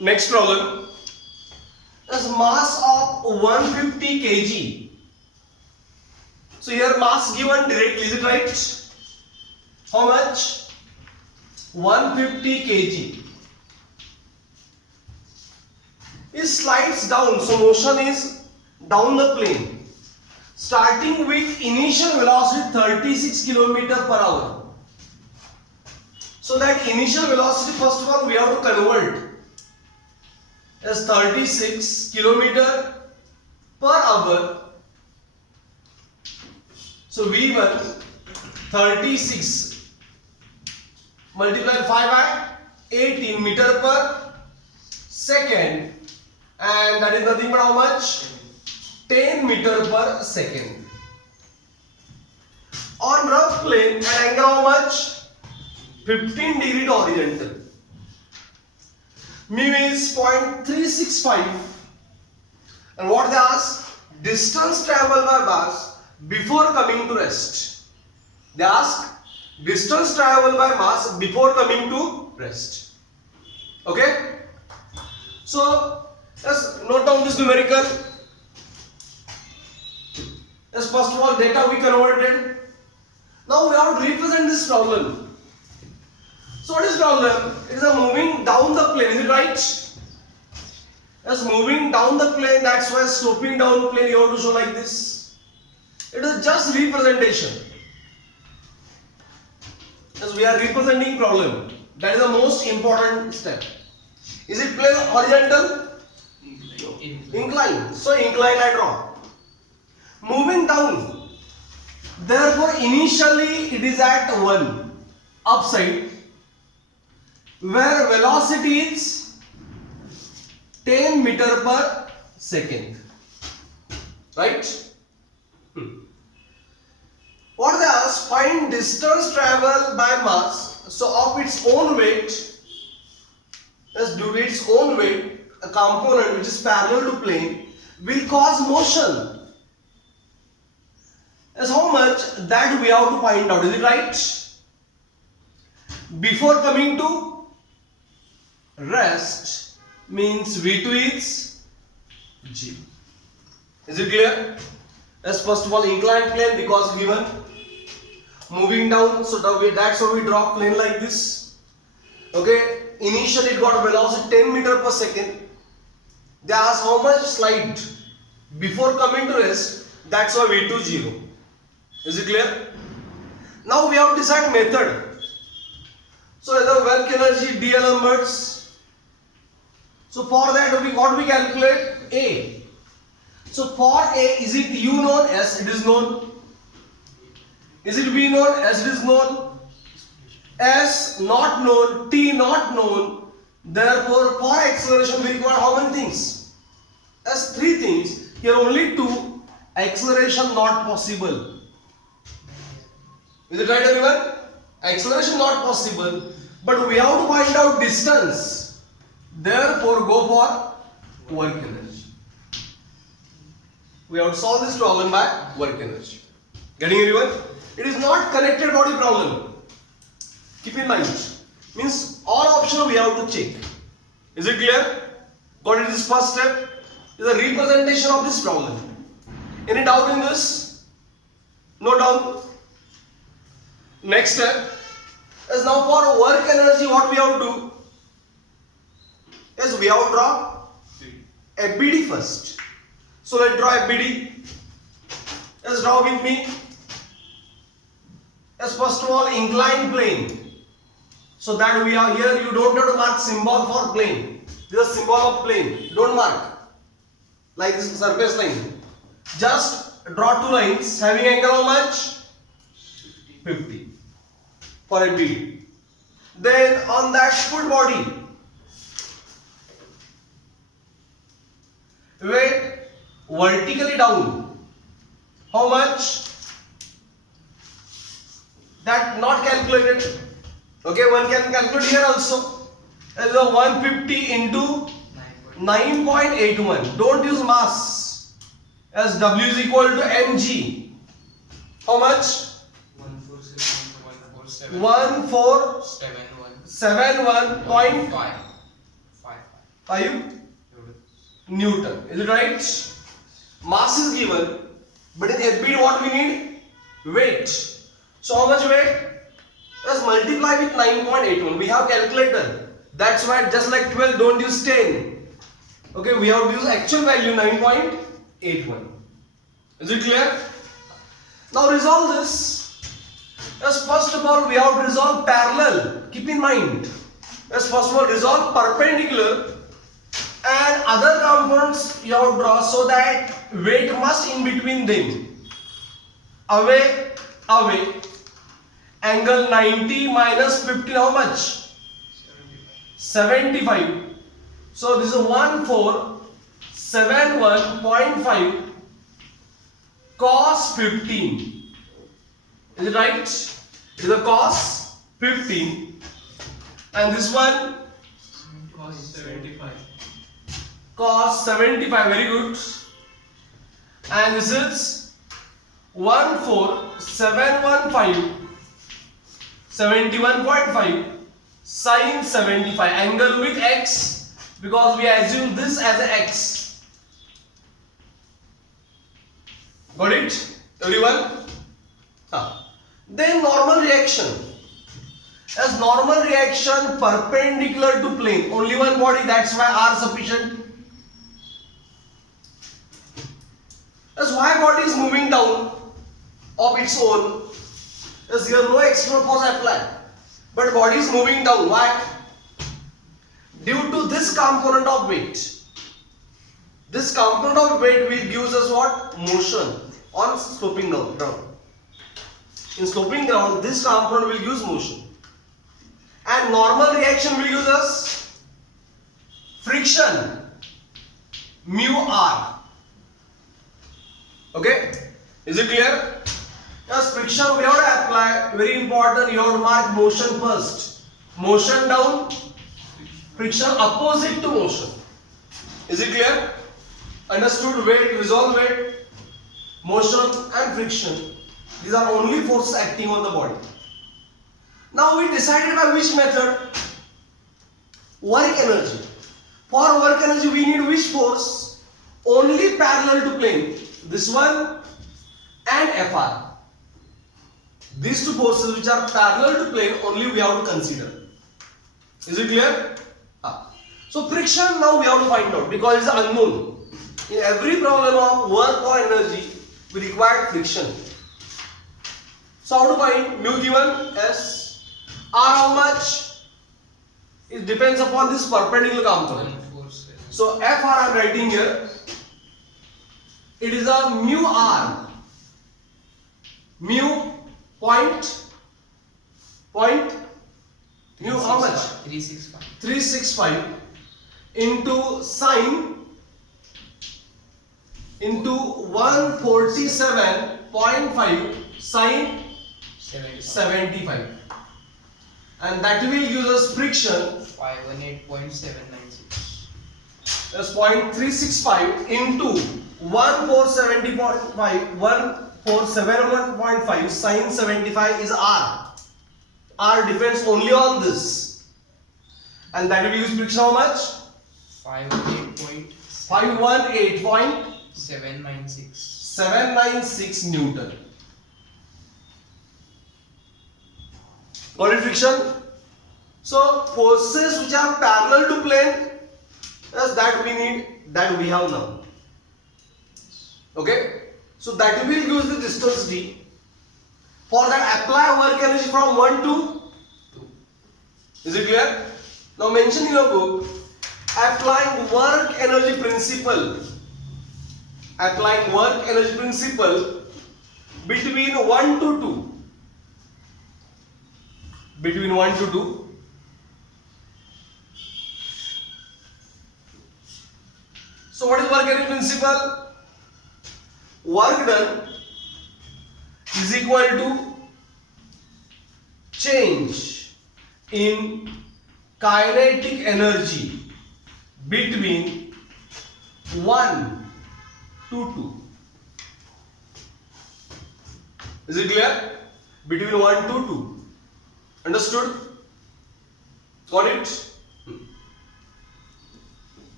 Next problem is mass of 150 kg. So here mass given directly, is it right? How much? 150 kg. It slides down, so motion is down the plane, starting with initial velocity 36 km per hour. So that initial velocity, first of all, we have to convert as 36 km per hour. So V1 36 multiply 5 by 18 meter per second, and that is nothing but how much? 10 meter per second. On rough plane, an angle how much? 15 degree to horizontal. Mu is 0.365, and what they ask? Distance traveled by mass before coming to rest. They ask distance traveled by mass before coming to rest. Okay? So let's note down this numerical. Let's first of all data we converted. Now we have to represent this problem. So what is problem? It is a moving down the plane, is it right? It's moving down the plane, that's why sloping down plane you have to show like this. It is just representation. As we are representing problem, that is the most important step. Is it plane horizontal? Incline. So incline I draw. Moving down. Therefore initially it is at 1 upside, where velocity is 10 meter per second. Right? What they ask? Find distance traveled by mass. So of its own weight, as due to its own weight, a component which is parallel to plane will cause motion. As how much? That we have to find out. Is it right? Before coming to rest means V2 is G. Is it clear? As first of all inclined plane because given. Moving down, so that's how we draw plane like this. Okay, initially it got velocity 10 meter per second. They ask how much slide before coming to rest. That's why V2 0. Is it clear? Now we have to decide method. So the work energy d numbers. So for that what we calculate? A. So for A, is it U known? Yes, it is known. Is it V known? As it is known. S not known, T not known. Therefore, for acceleration we require how many things? As 3 things. Here only 2. Acceleration not possible. Is it right, everyone? Acceleration not possible. But we have to find out distance. Therefore, go for work energy. We have to solve this problem by work energy. Getting everyone? It is not connected body problem. Keep in mind. Means all options we have to check. Is it clear? Got it? This first step is a representation of this problem. Any doubt in this? No doubt. Next step is now for work energy. What we have to do is we have to draw FBD first. So let's draw FBD. Let's draw with me. As first of all inclined plane. So that we are here, you don't have to mark symbol for plane. This is a symbol of plane. Don't mark like this surface line. Just draw 2 lines having angle how much? 50 for a bead. Then on that full body, weight vertically down. How much? That not calculated. Okay, one can calculate here also. As a 150 into 9.81. Don't use mass. As W is equal to mg. How much? 1471.5. 5 Newton. Is it right? Mass is given, but in FB what we need? Weight. So how much weight? Let's multiply with 9.81. We have calculator. That's why just like 12, don't use 10. Okay, we have to use actual value 9.81. Is it clear? Now resolve this. As first of all, we have to resolve parallel. Keep in mind. As first of all, resolve perpendicular and other components you have to draw so that weight must in between them. Away, away. Angle 90 minus 15, how much? 75. So this is 1471.5 cos 15. Is it right? Is the cos 15, and this one cos 75. Cos 75, very good. And this is 71.5 sin 75. Angle with x because we assume this as a x. Got it, everyone? Then normal reaction. As normal reaction perpendicular to plane, only one body, that's why R sufficient. As y body is moving down of its own, as here no external force applied, but body is moving down. Why? Due to this component of weight. This component of weight will give us what? Motion on sloping ground. In sloping ground, this component will use motion. And normal reaction will use us friction, mu r. Okay? Is it clear? Yes, friction we have to apply. Very important, you have to mark motion first. Motion down, friction opposite to motion. Is it clear? Understood? Weight, resolve weight, motion and friction. These are only forces acting on the body. Now we decided by which method? Work energy. For work energy we need which force? Only parallel to plane. This one and Fr. These two forces which are parallel to plane only we have to consider. Is it clear? So friction now we have to find out because it is unknown. In every problem of work or energy we require friction. So how to find? Mu given as R how much? It depends upon this perpendicular component. So Fr I am writing here. It is a mu R. Mu point mu how much? 365 into sine into 147.5 sine 75, and that will give us friction 518.796. That's 0.365 into 1471.5 sine 75 is R. R depends only on this, and that will use friction how much? 518.796 Newton. Got it, friction? So forces which are parallel to plane, yes, that we need, that we have now. Okay? So that will use the distance d. For that apply work energy from 1 to 2. Is it clear? Now mention in your book, applying work energy principle. Applying work energy principle between 1 to 2. Between 1 to 2. So what is work energy principle? Work done is equal to change in kinetic energy between 1 to 2. Is it clear? Between 1 to 2. Understood? Got it?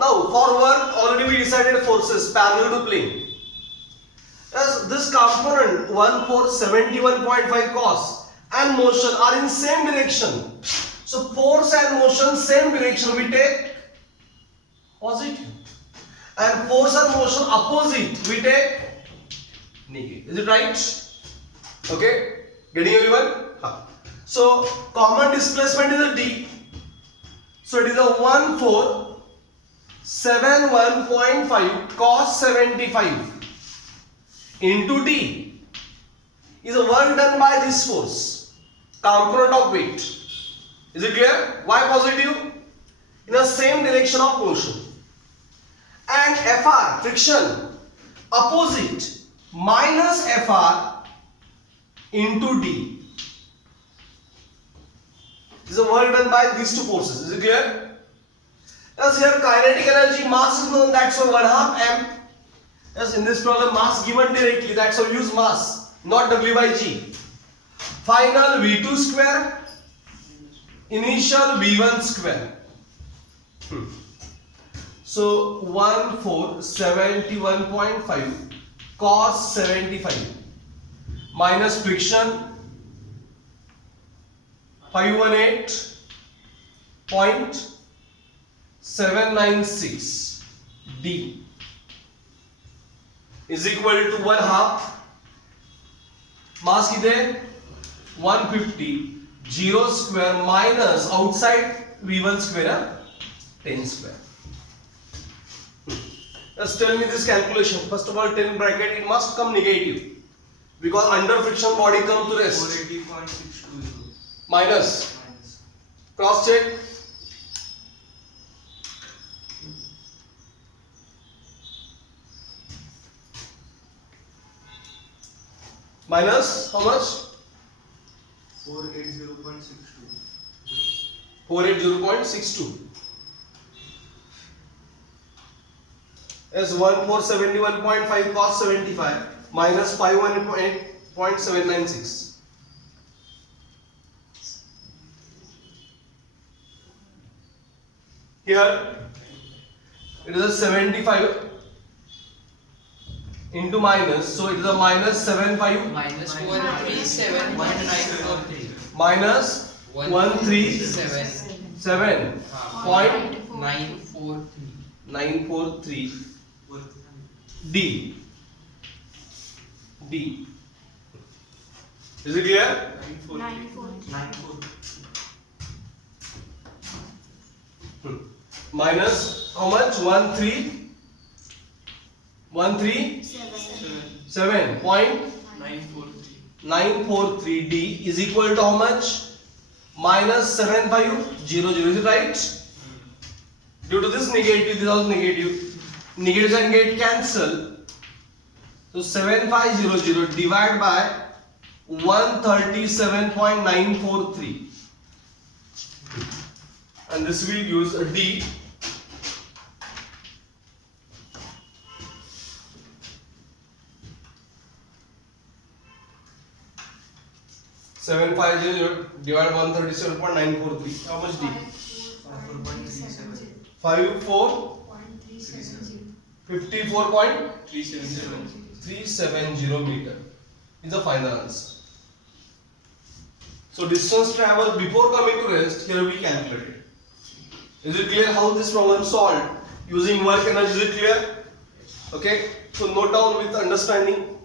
Now for work already we decided forces parallel to plane. As this component 1471.5 cos and motion are in same direction. So force and motion same direction, we take positive. And force and motion opposite, we take negative. Is it right? Okay? Getting everyone? So common displacement is a D. So it is a 1471.5 cos 75 into D is a work done by this force, component of weight. Is it clear? Why positive? In the same direction of motion. And Fr, friction, opposite, minus Fr into D. This is a work done by these two forces. Is it clear? Yes, here kinetic energy, mass is known, that's why 1/2 m. Yes, in this problem mass given directly, that's why we use mass, not W by G. Final V2 square, initial V1 square. So 1471.5 cos 75 minus friction 518.796 D is equal to 1/2 mass कितने 150 0 square minus outside V1 square 10 square. Just tell me this calculation. First of all, 10 bracket, it must come negative because under friction body come to rest. 480.620 Minus. Cross check. Minus how much? 480.62. 480.62. As 1471.5 cos 75 minus 518.796. Here it is a 75 into minus, so it is a minus 75 minus 137.943 minus 137.943 D. Is it clear? 943. Minus how much? 137.943 D is equal to how much? Minus 7500. Is it right? Due to this negative, this is also negative. Negatives and get cancel. So 7500 divided by 137.943. And this will use a D. Seven five zero divided 137.943. How much D? 54.370 meter is the final answer. So distance traveled before coming to rest, here we calculated. Is it clear how this problem solved using work energy? Is it clear? Okay. So note down with understanding.